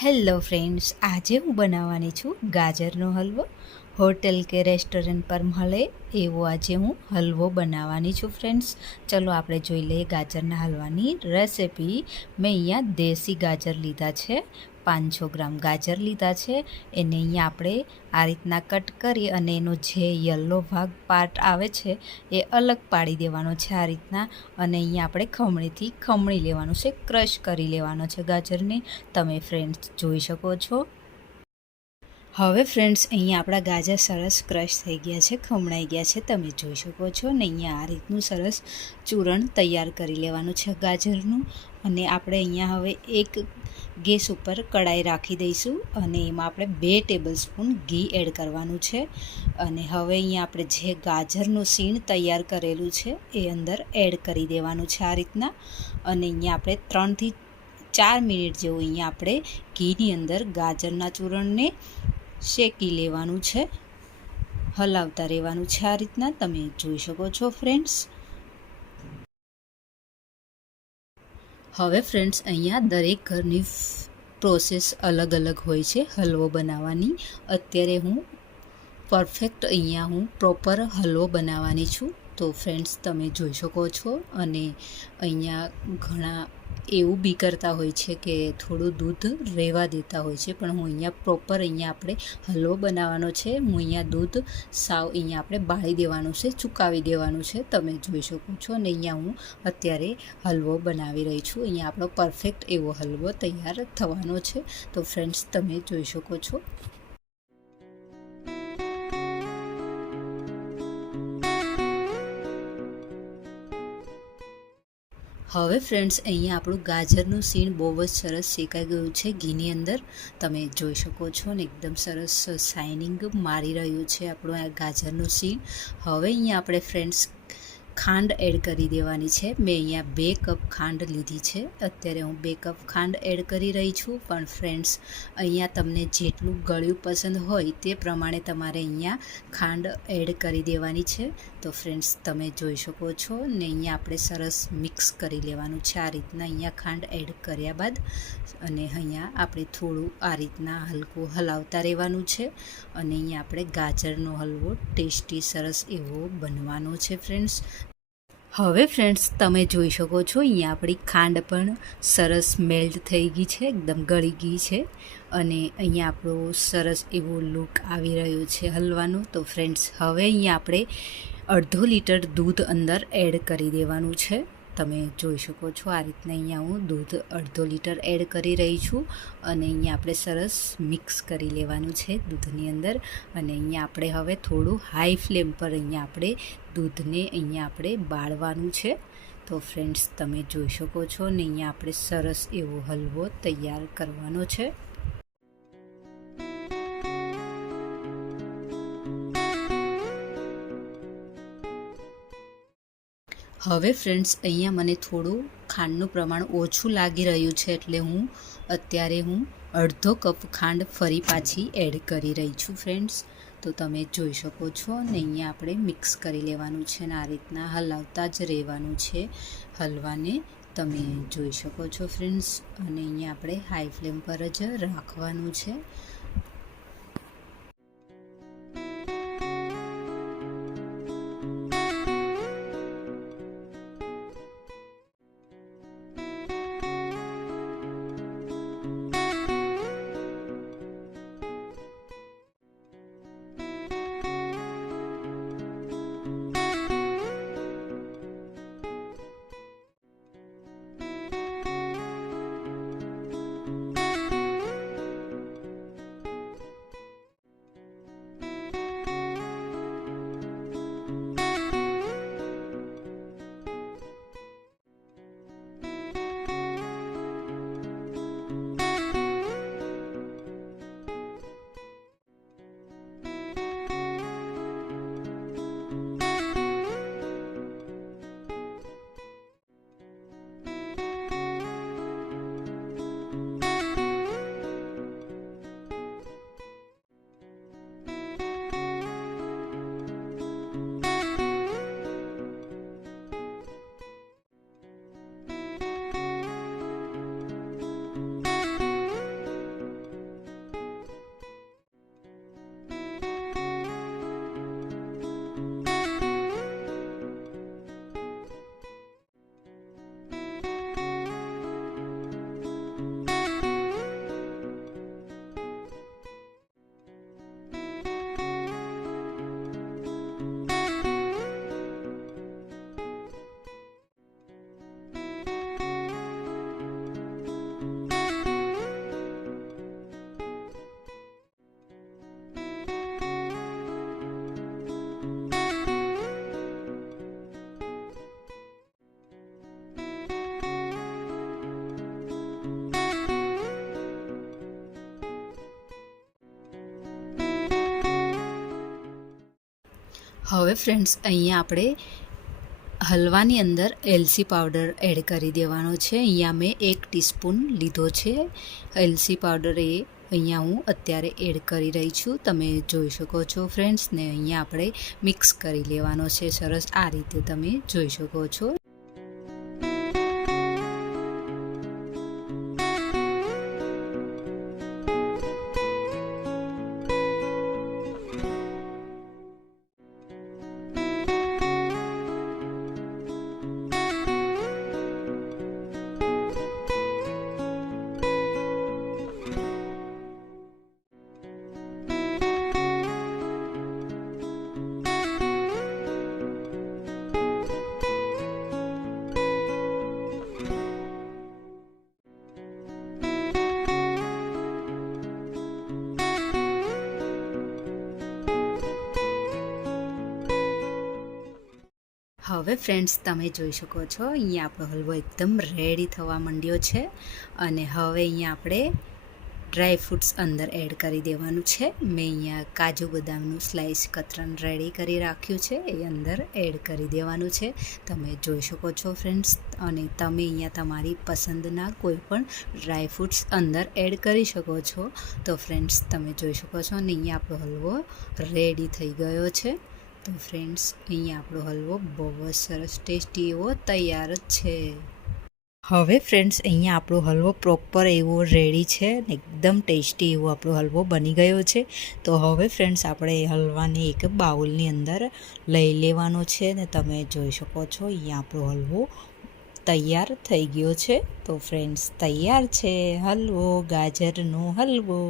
Hello friends, આજે હું બનાવવાની છું ગાજરનો હલવો. હોટેલ કે રેસ્ટોરન્ટ પર મળે એવો આજે હું હલવો બનાવવાની છું ફ્રેન્ડ્સ. ચલો આપણે જોઈ લઈએ ગાજરના હલવાની રેસિપી. મેં અહીંયા દેશી ગાજર લીધા છે, 500 ગ્રામ ગાજર લીધા છે. એને અહીંયા આપણે આ રીતના કટ કરી અને એનો જે યલો ભાગ પાર્ટ આવે છે એ અલગ પાડી દેવાનો છે આ રીતના. અને અહીંયા આપણે ખમણીથી ખમણી લેવાનું છે, ક્રશ કરી લેવાનો છે ગાજરને. તમે ફ્રેન્ડ્સ જોઈ શકો છો. હવે ફ્રેન્ડ્સ અહીંયા આપણા ગાજર સરસ ક્રશ થઈ ગયા છે, ખમણાઈ ગયા છે, તમે જોઈ શકો છો ને. અહીંયા આ રીતનું સરસ ચૂરણ તૈયાર કરી લેવાનું છે ગાજરનું. અને આપણે અહીંયા હવે એક ગેસ ઉપર કડાઈ રાખી દઈશું અને એમાં આપણે 2 ટેબલ સ્પૂન ઘી એડ કરવાનું છે. અને હવે અહીંયા આપણે જે ગાજરનું સીણ તૈયાર કરેલું છે એ અંદર એડ કરી દેવાનું છે આ રીતના. અને અહીંયા આપણે 3 થી 4 મિનિટ જેવું અહીંયા આપણે ઘીની અંદર ગાજરના ચૂરણને શેકી લેવાનું છે, હલાવતા રહેવાનું છે આ રીતના. તમે જોઈ શકો છો ફ્રેન્ડ્સ. હવે ફ્રેન્ડ્સ અહીંયા દરેક ઘરની પ્રોસેસ અલગ અલગ હોય છે હલવો બનાવવાની. અત્યારે હું પરફેક્ટ અહીંયા હું પ્રોપર હલવો બનાવવાની છું. તો ફ્રેન્ડ્સ તમે જોઈ શકો છો. અને અહીંયા ઘણા એવું બી કરતા હોય છે કે થોડું દૂધ રહેવા દેતા હોય છે, પણ હું અહીંયા પ્રોપર અહીંયા આપણે હલવો બનાવવાનો છે. હું અહીંયા દૂધ સાવ અહીંયા આપણે બાળી દેવાનું છે, ચૂકાવી દેવાનું છે, તમે જોઈ શકો છો. અને અહીંયા હું અત્યારે હલવો બનાવી રહી છું. અહીંયા આપણો પરફેક્ટ એવો હલવો તૈયાર થવાનો છે. તો ફ્રેન્ડ્સ તમે જોઈ શકો છો. હવે ફ્રેન્ડ્સ અહીંયા આપણું ગાજરનું સીણ બહુ જ સરસ શેકાઈ ગયું છે ઘીની અંદર, તમે જોઈ શકો છો ને. એકદમ સરસ શાઇનિંગ મારી રહ્યું છે આપણું આ ગાજરનું સીણ. હવે અહીંયા આપણે ફ્રેન્ડ્સ ખાંડ એડ કરી દેવાની છે. મેં અહીંયા 2 કપ ખાંડ લીધી છે. અત્યારે હું 2 કપ ખાંડ એડ કરી રહી છું. પણ ફ્રેન્ડ્સ અહીંયા તમને જેટલું ગળ્યું પસંદ હોય તે પ્રમાણે તમારે અહીંયા ખાંડ એડ કરી દેવાની છે. તો ફ્રેન્ડ્સ તમે જોઈ શકો છો ને. અહીંયા આપણે સરસ મિક્સ કરી લેવાનું છે આ રીતના. અહીંયા ખાંડ એડ કર્યા બાદ અને અહીંયા આપણે થોડું આ રીતના હલકું હલાવતા રહેવાનું છે. અને અહીંયા આપણે ગાજરનો હલવો ટેસ્ટી સરસ એવો બનવાનો છે ફ્રેન્ડ્સ. હવે ફ્રેન્ડ્સ તમે જોઈ શકો છો અહીંયા આપણી ખાંડ પણ સરસ મેલ્ટ થઈ ગઈ છે, એકદમ ગળી ગઈ છે. અને અહીંયા આપણો સરસ એવો લુક આવી રહ્યો છે હલવાનો. તો ફ્રેન્ડ્સ હવે અહીંયા આપણે 1/2 લીટર દૂધ અંદર એડ કરી દેવાનું છે. તમે જોઈ શકો છો આ રીતના. અહીંયા હું દૂધ 1/2 લીટર એડ કરી રહી છું. અને અહીંયા આપણે સરસ મિક્સ કરી લેવાનું છે દૂધની અંદર. અને અહીંયા આપણે હવે થોડું હાઈ ફ્લેમ પર અહીંયા આપણે દૂધને અહીંયા આપણે બાળવાનું છે. તો ફ્રેન્ડ્સ તમે જોઈ શકો છો ને. અહીંયા આપણે સરસ એવો હલવો તૈયાર કરવાનો છે. હવે ફ્રેન્ડ્સ અહીંયા મને થોડું ખાંડનું પ્રમાણ ઓછું લાગી રહ્યું છે, એટલે અત્યારે હું 1/2 કપ ખાંડ ફરી પાછી એડ કરી રહી છું ફ્રેન્ડ્સ. તો તમે જોઈ શકો છો ને. અહીંયા આપણે મિક્સ કરી લેવાનું છે ને આ રીતના હલાવતા જ રહેવાનું છે હલવાને. તમે જોઈ શકો છો ફ્રેન્ડ્સ. અને અહીંયા આપણે હાઈ ફ્લેમ પર જ રાખવાનું છે. હવે ફ્રેન્ડ્સ અહીંયા આપણે હલવાની અંદર એલસી પાવડર એડ કરી દેવાનો છે. અહીંયા મેં 1 ટીસ્પૂન લીધો છે એલસી પાવડર, એ અહીંયા હું અત્યારે એડ કરી રહી છું. તમે જોઈ શકો છો ફ્રેન્ડ્સ ને અહીંયા આપણે મિક્સ કરી લેવાનો છે સરસ આ રીતે તમે જોઈ શકો છો. હવે ફ્રેન્ડ્સ તમે જોઈ શકો છો અહીંયા આપણો હલવો એકદમ રેડી થવા માંડ્યો છે. અને હવે અહીંયા આપણે ડ્રાય ફ્રૂટ્સ અંદર એડ કરી દેવાનું છે. મેં અહીંયા કાજુ બદામનું સ્લાઇસ કતરણ રેડી કરી રાખ્યું છે, એ અંદર એડ કરી દેવાનું છે. તમે જોઈ શકો છો ફ્રેન્ડ્સ. અને તમે અહીંયા તમારી પસંદના કોઈ પણ ડ્રાય ફ્રૂટ્સ અંદર એડ કરી શકો છો. તો ફ્રેન્ડ્સ તમે જોઈ શકો છો અને અહીંયા આપણો હલવો રેડી થઈ ગયો છે. તો ફ્રેન્ડ્સ અહીંયા આપણો હલવો બહુ જ સરસ ટેસ્ટી એવો તૈયાર જ છે. હવે ફ્રેન્ડ્સ અહીંયા આપણો હલવો પ્રોપર એવો રેડી છે, એકદમ ટેસ્ટી એવો આપણો હલવો બની ગયો છે. તો હવે ફ્રેન્ડ્સ આપણે હલવાને એક બાઉલની અંદર લઈ લેવાનો છે ને તમે જોઈ શકો છો અહીંયા આપણો હલવો તૈયાર થઈ ગયો છે. તો ફ્રેન્ડ્સ તૈયાર છે હલવો, ગાજરનો હલવો.